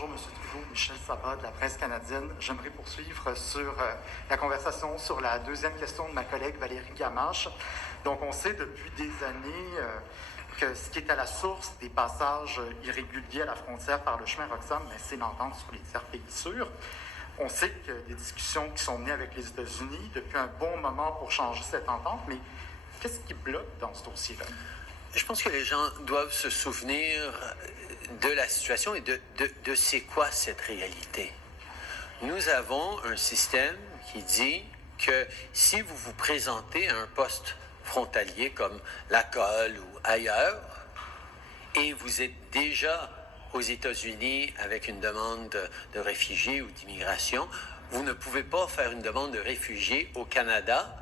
Bonjour, M. Trudeau. Michel Sabat de la presse canadienne. J'aimerais poursuivre sur la conversation sur la deuxième question de ma collègue Valérie Gamache. Donc, on sait depuis des années que ce qui est à la source des passages irréguliers à la frontière par le chemin Roxham, c'est l'entente sur les tiers pays sûrs. On sait que des discussions qui sont menées avec les États-Unis depuis un bon moment pour changer cette entente, mais qu'est-ce qui bloque dans ce dossier-là? Je pense que les gens doivent se souvenir de la situation et de c'est quoi cette réalité. Nous avons un système qui dit que si vous vous présentez à un poste frontalier comme la Colle ou ailleurs, et vous êtes déjà aux États-Unis avec une demande de réfugiés ou d'immigration, vous ne pouvez pas faire une demande de réfugiés au Canada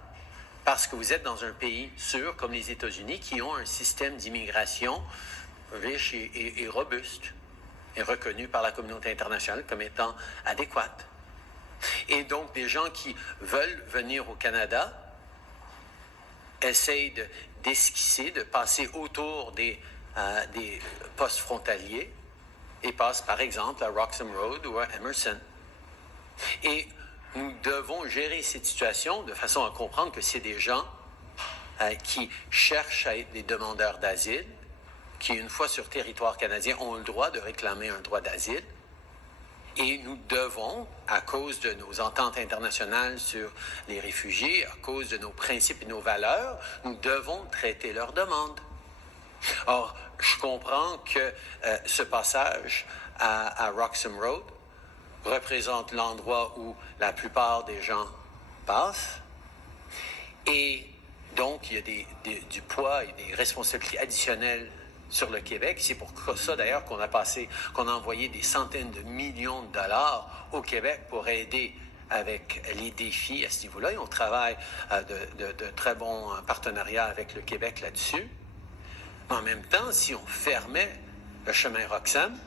parce que vous êtes dans un pays sûr comme les États-Unis qui ont un système d'immigration riche et robuste et reconnu par la communauté internationale comme étant adéquat. Et donc, des gens qui veulent venir au Canada essayent d'esquisser, de passer autour des postes frontaliers et passent, par exemple, à Roxham Road ou à Emerson. Et nous devons gérer cette situation de façon à comprendre que c'est des gens qui cherchent à être des demandeurs d'asile, qui, une fois sur territoire canadien, ont le droit de réclamer un droit d'asile. Et nous devons, à cause de nos ententes internationales sur les réfugiés, à cause de nos principes et nos valeurs, nous devons traiter leurs demandes. Or, je comprends que ce passage à Roxham Road représente l'endroit où la plupart des gens passent. Et donc, il y a du poids et des responsabilités additionnelles sur le Québec. C'est pour ça, d'ailleurs, qu'on a envoyé des centaines de millions de dollars au Québec pour aider avec les défis à ce niveau-là. Et on travaille de très bons partenariats avec le Québec là-dessus. Mais en même temps, si on fermait le chemin Roxham,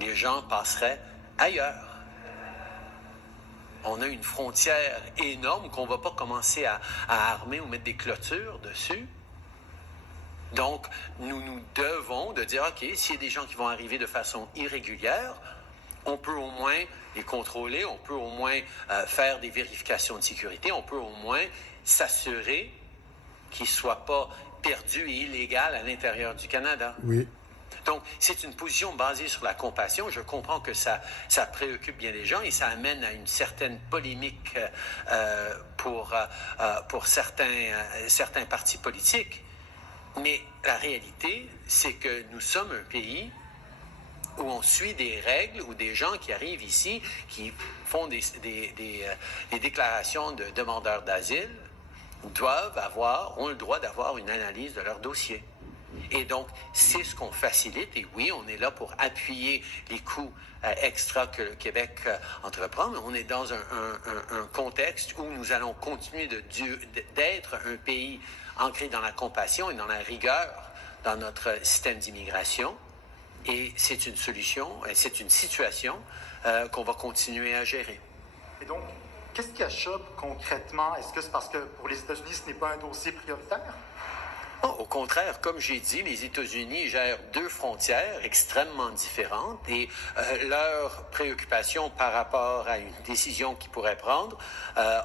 les gens passeraient ailleurs. On a une frontière énorme qu'on ne va pas commencer à armer ou mettre des clôtures dessus. Donc, nous devons de dire, OK, s'il y a des gens qui vont arriver de façon irrégulière, on peut au moins les contrôler, on peut au moins faire des vérifications de sécurité, on peut au moins s'assurer qu'ils ne soient pas perdus et illégaux à l'intérieur du Canada. Oui. Donc, c'est une position basée sur la compassion. Je comprends que ça préoccupe bien les gens et ça amène à une certaine polémique pour certains partis politiques. Mais la réalité, c'est que nous sommes un pays où on suit des règles, où des gens qui arrivent ici, qui font des déclarations de demandeurs d'asile, ont le droit d'avoir une analyse de leur dossier. Et donc, c'est ce qu'on facilite. Et oui, on est là pour appuyer les coûts extra que le Québec entreprend, mais on est dans un contexte où nous allons continuer d'être un pays ancré dans la compassion et dans la rigueur dans notre système d'immigration. Et c'est une solution, c'est une situation qu'on va continuer à gérer. Et donc, qu'est-ce qui achoppe concrètement? Est-ce que c'est parce que pour les États-Unis, ce n'est pas un dossier prioritaire? Non, au contraire, comme j'ai dit, les États-Unis gèrent deux frontières extrêmement différentes et leur préoccupation par rapport à une décision qu'ils pourraient prendre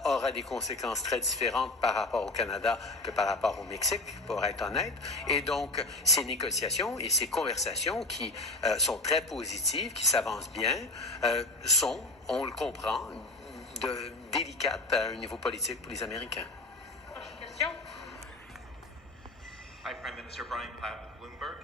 aura des conséquences très différentes par rapport au Canada que par rapport au Mexique, pour être honnête. Et donc, ces négociations et ces conversations qui sont très positives, qui s'avancent bien, sont, on le comprend, délicates à un niveau politique pour les Américains. Question? Hi, Prime Minister Brian Platt with Bloomberg.